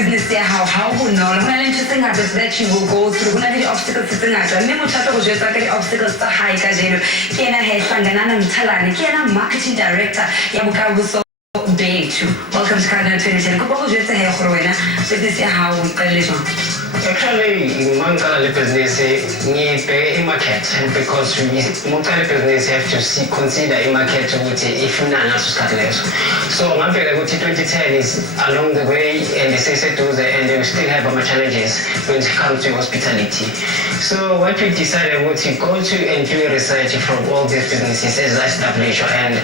business ya how bonolo hona le ntse tse ngata that you will go through hona le obstacles tse ngata mme motho go jwetsa ka obstacles tsa high ka jeno ke ena he hlangana na Mthalane ke ena marketing director ya Bokabuso Bethu. Welcome to Cardinal 2010. Go go jwetsa he gore wena business ya how o qale jwang. Actually, Mangala business pay a market because Mangala business have to consider a market if you not start less. So my 2010 is along the way and they say to the end we still have more challenges when it comes to hospitality. So what we decided was to go to and do research from all these businesses as established and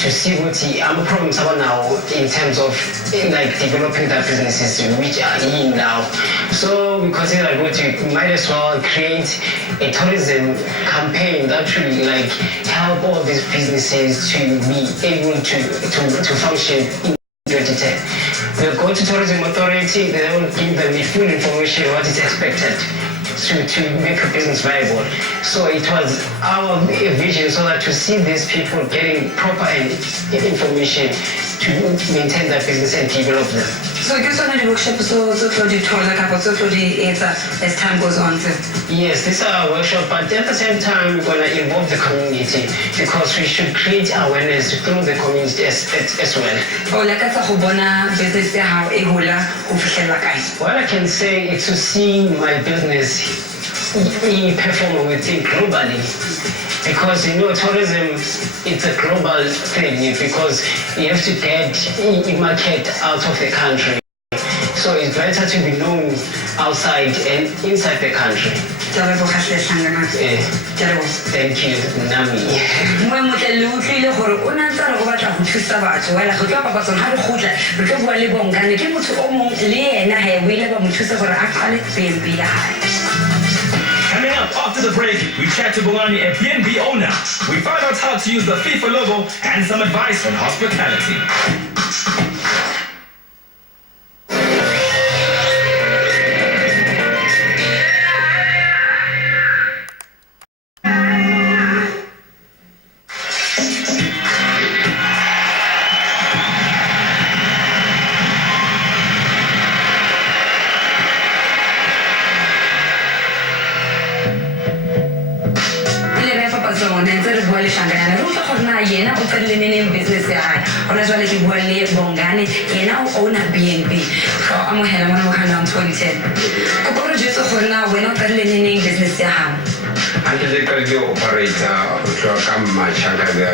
to see what the problems are now in terms of like developing that businesses which are in now. So we consider we might as well create a tourism campaign that will like help all these businesses to be able to function in 2010. They'll go to tourism authority, they will give them the full information what is expected to make a business viable. So it was our vision so that to see these people getting proper information to maintain their business and develop them. So this one the workshop so as time goes on. Yes, this is our workshop, but at the same time we're gonna involve the community because we should create awareness through the community as well. What I can say is to see my business perform within globally. Because tourism it's a global thing because you have to get a market out of the country. So it's better to be known outside and inside the country. Thank you, Nami. Coming up after the break, we chat to Bongani, a BNB owner. We find out how to use the FIFA logo and some advice on hospitality. business ya ona jwale ke bua le Bongani yena o owner BNB so amohela mona mohana 2010 ko gore jetso gona wena o tla le business ya hao Until the operator from Machanga, the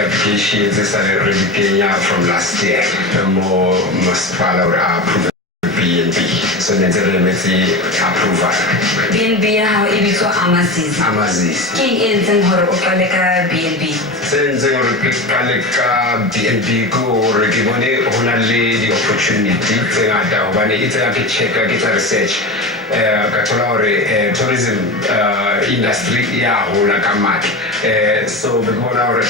applications is already from last year. The more must follow approval BNB. So that's a remedy approval. BNB how it is so Amazis. Amazis. King is in her Okaleka BNB. Since the Okaleka BNB go regularly only the opportunity it's a check, it's a research. Tourism industry ya hola kamat so because our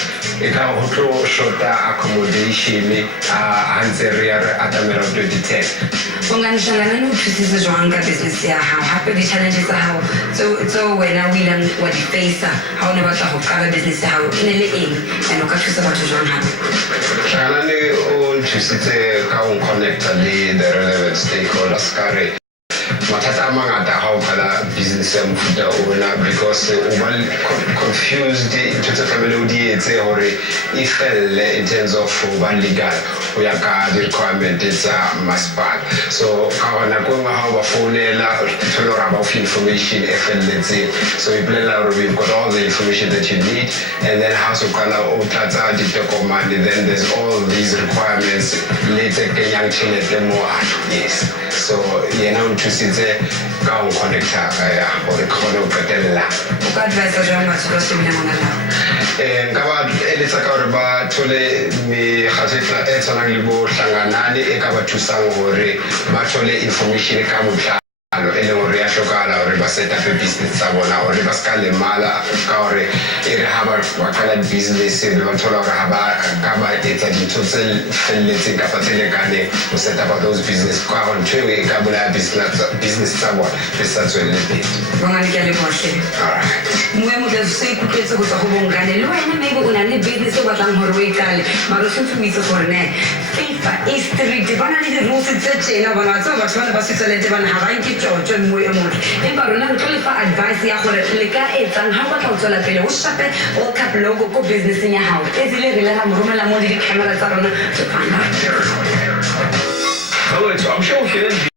short accommodation answer atamera 2010 Bongani shangana no thusitse jwang ka business ya hao hape di challenges tsa hao so wena o ile wa di face ha o ne batla go qala business ya hao ene le eng and o ka thusa batho jwang hape shangana ne o thusitse ka o connect le the relevant stakeholders kare matata mangata ha o kala business ya mofuta ona because o confused into the family etse hore in terms of legal o ya ka the requirement tsa masipala so ka hona go nga ha ba founela tholora ba information efelletse so we plan out we've got all the information that you need and then how to kala o tlatsa di document then there's all these requirements later ke yang tshilete mo yes so now to see the ka o connecta ya o re khona o qetella o ka advise jwang batho ba sebile mona la nka ba eletsa ka hore ba thole me khatsetla e tsanang le bo hlanganane e ka ba thusang hore ba thole information ka motla e leng hore ya hlokahala hore ba set up business tsa bona hore ba ska lemala ka hore e re ha ba qala business be ba thola hore ha ba ka ba etsa dintho tse felletseng kapa tse lekaneng ho set up those business ka hore ntho e ka bolaya business tsa bona le sa tswelle pele. Bongane ke a leboha hle. Alright. Moe motho se ikutlwetse go tswa go bongane le wena maybe o na le business o batlang hore o e qale mara o sentse o itse gore ne FIFA e strict ba na le di-rules tse tjena bona wa tseba batho bana ba switzerland bana ha ba nke tjotjo moe e motle empa rona re tlo le fa advice ya gore le ka etsang ha o batla ho tswela pele o shape World Cup logo ko businesseng ya hao e zile re le ra mo romela mo le di-camera tsa rona to find out. I'm sure we can